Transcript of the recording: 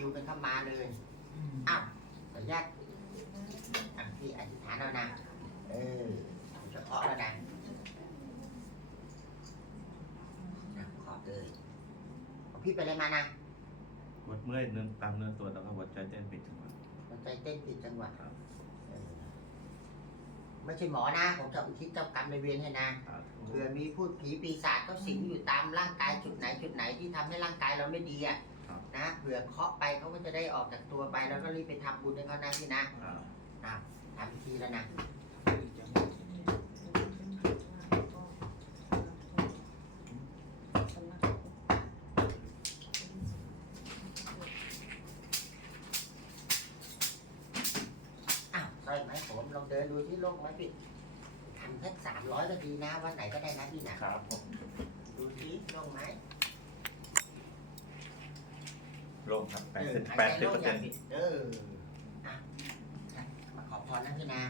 คิวกันเข้ามาเลย อ้าวขออนุญาตอะพี่อธิษฐานแล้วนะ เออผมจะเคาะแล้วนะอะเคาะเลยของพี่ไปอะไรมานะปวดเมื่อยเนื้อตามเนื้อตัวแล้วก็หัวใจเต้นผิดจังหวะหัวใจเต้นผิดจังหวะครับเออไม่ใช่หมอนะ ผมจะอุทิศเจ้ากรรมในายเวรให้นะ สาธุเผื่อมีพูดผีปีศาจเขาสิงอยู่ตามร่างกายจุดไหนจุดไหนที่ทำให้ร่างกายเราไม่ดีอะครับ นะเผื่อเคาะไปเขาก็จะได้ออกจากตัวไปแล้วก็รีบไปทำบุญให้เขานะพี่นะอ่าอะทำพิธีแล้วนะอ้าวใช่ไหมผมลองเดินดูที่โลกไหมพี่ทำแค่สามร้อยก็ดีนะวันไหนก็ได้นะพี่นะครับผมดูที่โลกไหม โลงครับแปดเอสิอบหายแปใจดสิบโล่เปองร์อเซ็ย่านงต์ผิดเอออะมาขอพรนะพี่นะ